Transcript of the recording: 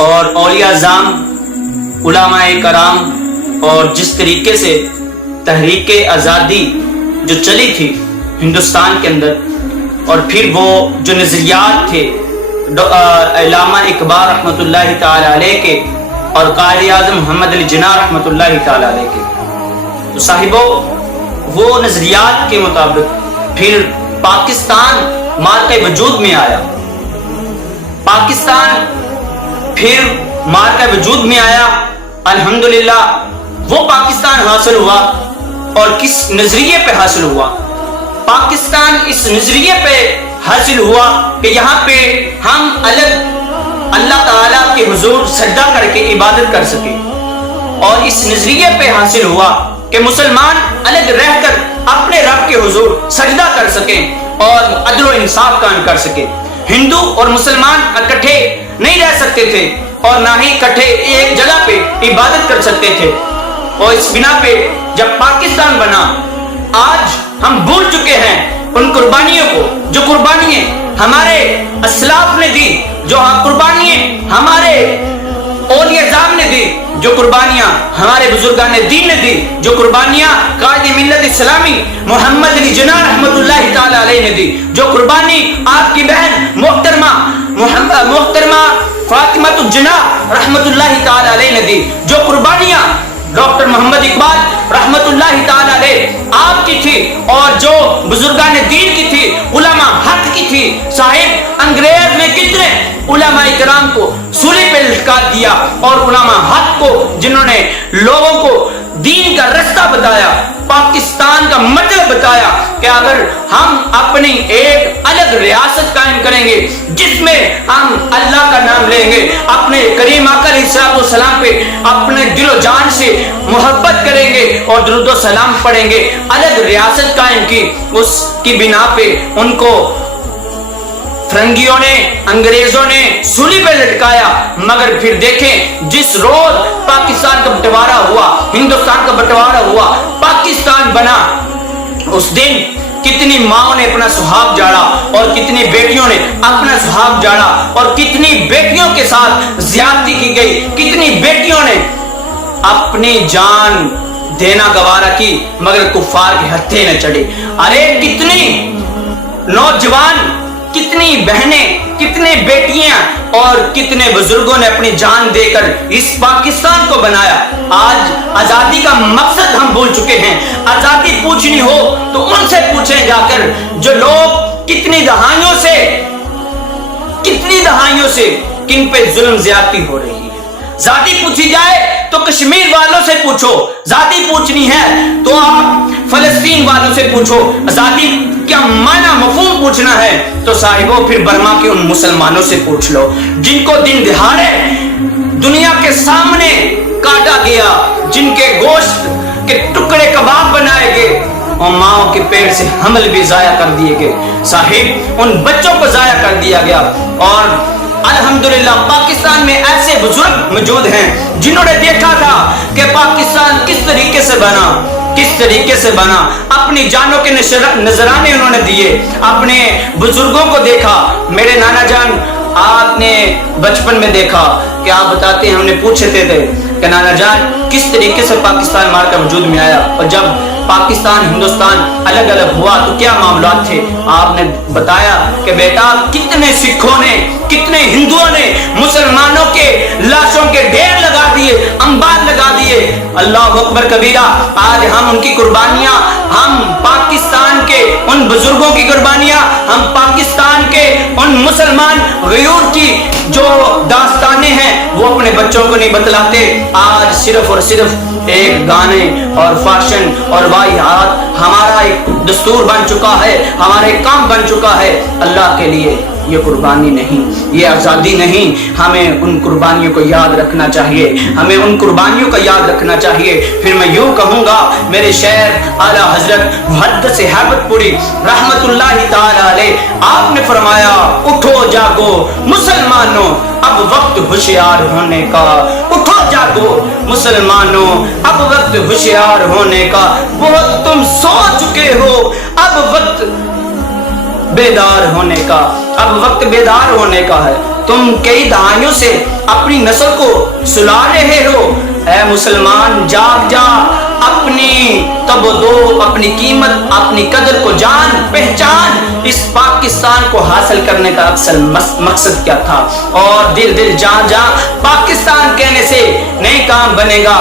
اور اولیاء ازام، علماء کرام، اور جس طریقے سے تحریک آزادی جو چلی تھی ہندوستان کے اندر، اور پھر وہ جو نظریات تھے علامہ اقبال رحمۃ اللہ تعالی علیہ کے اور قائد اعظم محمد علی جناح رحمۃ اللہ تعالی علیہ کے، تو صاحبوں وہ نظریات کے مطابق پھر پاکستان مارکہ وجود میں آیا، پاکستان پھر مارکہ وجود میں آیا۔ الحمدللہ وہ پاکستان حاصل ہوا، اور کس نظریے پہ حاصل ہوا؟ پاکستان اس نظریے پہ حاصل ہوا کہ یہاں پہ ہم الگ اللہ تعالیٰ کے حضور سجدہ کر کے عبادت کر سکیں، اور اس نظریے پہ حاصل ہوا کہ مسلمان الگ رہ کر اپنے رب کے حضور سجدہ کر سکیں اور عدل و انصاف قائم کر سکیں۔ ہندو اور مسلمان اکٹھے نہیں رہ سکتے تھے، اور نہ ہی اکٹھے ایک جگہ پہ عبادت کر سکتے تھے، اور اس بنا پہ جب پاکستان بنا، آج ہم بھول چکے ہیں ان قربانیوں کو جو قربانیاں ہمارے اسلاف نے دی، جو قربانیاں ہمارے اولیاء ازام نے دی، جو قربانیاں ہمارے بزرگان دین نے دی، جو قربانیاں قائد ملت اسلامی محمد علی جناح رحمۃ اللہ تعالی علیہ نے دی، جو قربانی آپ کی بہن محترمہ فاطمہ الجناح رحمۃ اللہ تعالی علیہ نے دی، جو قربانیاں ڈاکٹر محمد اقبال رحمۃ اللہ تعالی علیہ آپ کی تھی، اور جو بزرگان دین کی تھی، علماء حق کی تھی۔ صاحب انگریز نے کتنے علماء کرام کو سولی پہ لٹکا دیا، اور علماء حق کو جنہوں نے لوگوں کو دین کا رستہ بتایا، پاکستان کا مطلب بتایا کہ اگر ہم اپنی ایک الگ ریاست قائم کریں گے جس میں ہم اللہ کا نام لیں گے، اپنے کریم آقا علیہ الصلوۃ والسلام پہ اپنے دل و جان سے محبت کریں گے اور درود و سلام پڑھیں گے، الگ ریاست قائم کی، اس کی بنا پہ ان کو فرنگیوں نے، انگریزوں نے سولی پہ لٹکایا۔ مگر پھر دیکھیں جس روز پاکستان کا بٹوارا ہوا، ہندوستان کا بٹوارا ہوا، پاکستان بنا، اس دن کتنی ماں نے اپنا سہاگ جاڑا، اور کتنی بیٹیوں نے اپنا سہاگ جاڑا، اور کتنی بیٹیوں کے ساتھ زیادتی کی گئی، کتنی بیٹیوں نے اپنی جان دینا گوارا کی، مگر کفار کے ہتھے نہ چڑھے۔ ارے کتنی نوجوان، کتنی بہنیں، کتنے بیٹیاں اور کتنے بزرگوں نے اپنی جان دے کر اس پاکستان کو بنایا۔ آج آزادی کا مقصد ہم بھول چکے ہیں۔ آزادی پوچھنی ہو تو ان سے پوچھیں جا کر جو لوگ کتنی دہائیوں سے کن پہ ظلم زیادتی ہو رہی ہے۔ ذاتی پوچھی جائے تو کشمیر والوں سے پوچھو، ذاتی پوچھنی ہے تو آپ فلسطین والوں سے پوچھو، ذاتی کیا معنی مفہوم پوچھنا ہے تو صاحبوں پھر برما کے ان مسلمانوں سے پوچھ لو جن کو دن دہاڑے دنیا کے سامنے کاٹا گیا، جن کے گوشت کے ٹکڑے کباب بنائے گئے، اور ماں کے پیٹ سے حمل بھی ضائع کر دیے گئے۔ صاحب ان بچوں کو ضائع کر دیا گیا، اور الحمدللہ پاکستان میں ایسے بزرگ موجود ہیں جنہوں نے دیکھا تھا کہ پاکستان کس طریقے سے بنا، اپنی جانوں کے نذرانے انہوں نے دیے، اپنے بزرگوں کو دیکھا۔ میرے نانا جان آپ نے بچپن میں دیکھا کہ آپ بتاتے ہیں، ہم نے پوچھتے تھے کہ نانا جان کس طریقے سے پاکستان مارکا وجود میں آیا، اور جب پاکستان ہندوستان الگ الگ ہوا تو کیا معاملات تھے؟ آپ نے بتایا کہ بیٹا کتنے سکھوں نے، کتنے ہندوؤں نے مسلمانوں کے لاشوں کے ڈھیر لگا دیے، انبار لگا دیے۔ اللہ اکبر کبیرہ۔ آج ہم ان کی قربانیاں، ہم پاکستان کے ان بزرگوں کی قربانیاں، ہم پاکستان کے ان مسلمان غیور کی جو داستانیں ہیں وہ اپنے بچوں کو نہیں بتلاتے۔ آج صرف اور صرف ایک گانے اور فیشن اور واہیات ہمارا ایک دستور بن چکا ہے، ہمارا ایک کام بن چکا ہے۔ اللہ کے لیے یہ قربانی نہیں، یہ آزادی نہیں۔ ہمیں ان قربانیوں کو یاد رکھنا چاہیے، ہمیں ان قربانیوں کا یاد رکھنا چاہیے۔ پھر میں یوں کہوں گا، میرے شیخ اعلیٰ حضرت محدث ہیبت پوری رحمت اللہ تعالی علیہ، آپ نے فرمایا اٹھو جاگو مسلمانوں اب وقت ہوشیار ہونے کا، اٹھو جاگو مسلمانوں اب وقت ہوشیار ہونے کا، بہت تم سو چکے ہو اب وقت بیدار ہونے کا، اب وقت بیدار ہونے کا ہے۔ تم کئی دہائیوں سے اپنی نسل کو سلا رہے ہو. اے مسلمان جاگ جا, اپنی تب دو, اپنی قیمت, اپنی قدر کو جان پہچان. اس پاکستان کو حاصل کرنے کا اصل مقصد کیا تھا, اور دل جان جان پاکستان کہنے سے نئے کام بنے گا.